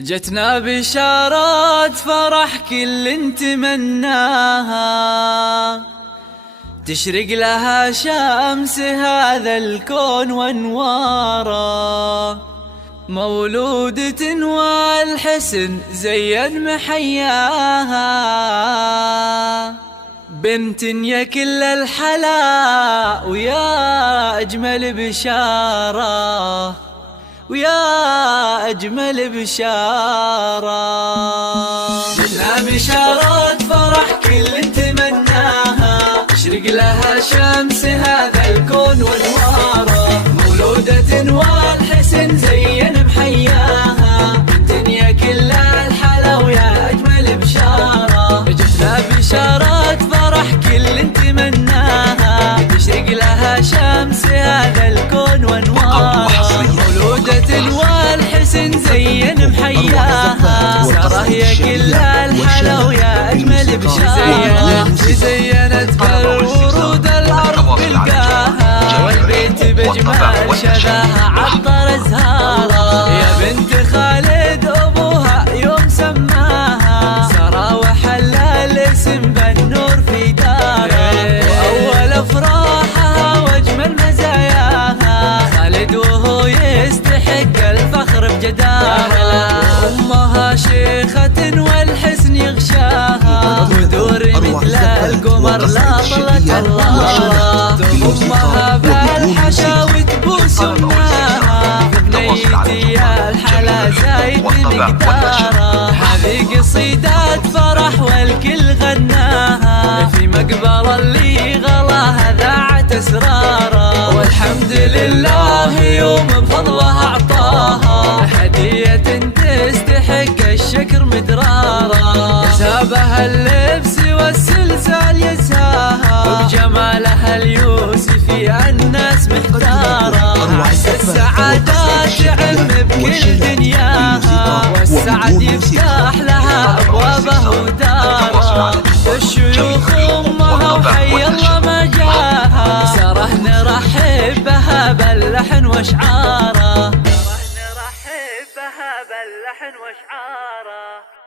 جتنا بشارات فرح كل نتمناها، تشرق لها شمس هذا الكون وانواره، مولودة والحسن زين محياها، بنت يا كل الحلا ويا أجمل بشارة، ويا أجمل بشارة. جتنا بشارات فرح كل نتمناها، تشرق لها شمس هذا الكون وانواره، مولودة والحسن زين محياها، الدنيا كلها الحلا ويا أجمل بشارة. جتنا بشارات فرح كل نتمناها، تشرق لها شمس هذا الكون وانواره، مولودة والحسن زين محياها، ساره يا كل الحلا ويا أجمل بشارة. زينت بالورود الأرض بالقاها، والبيت بجمال شذاها عطر أزهاره، يا بنت خالد أبوها يوم سماها، ساره وحل الاسم بالنور في داره، وأول أفراحها وأجمل مزاياها، خالد وهو يستحق الفخر بجدارة، أمها شيخة والحسن يغشاها، ودور مثل القمر لا طلت الله، أمها بالحشاوي تبوس أمها، بنيتي يا الحلا زايد مقدارة، هذه قصيدة فرح والكل غناها، في مقبرة اللي غلاها ذاعت أسرارها، والحمد لله يوم بفضلها أعطاها، هدية تستحق الشكر مدرارا، يسابها اللبس والسلسال يساها، وبجمالها اليوسفي الناس محتارة، عسى السعادات تعم بكل دنياها، والسعد يفتح لها أبوابه ودارا، الشيوخ أمها وحي الله ما جاها، ساره نرحب بها باللحن واشعاره، ساره نرحب بها باللحن واشعاره.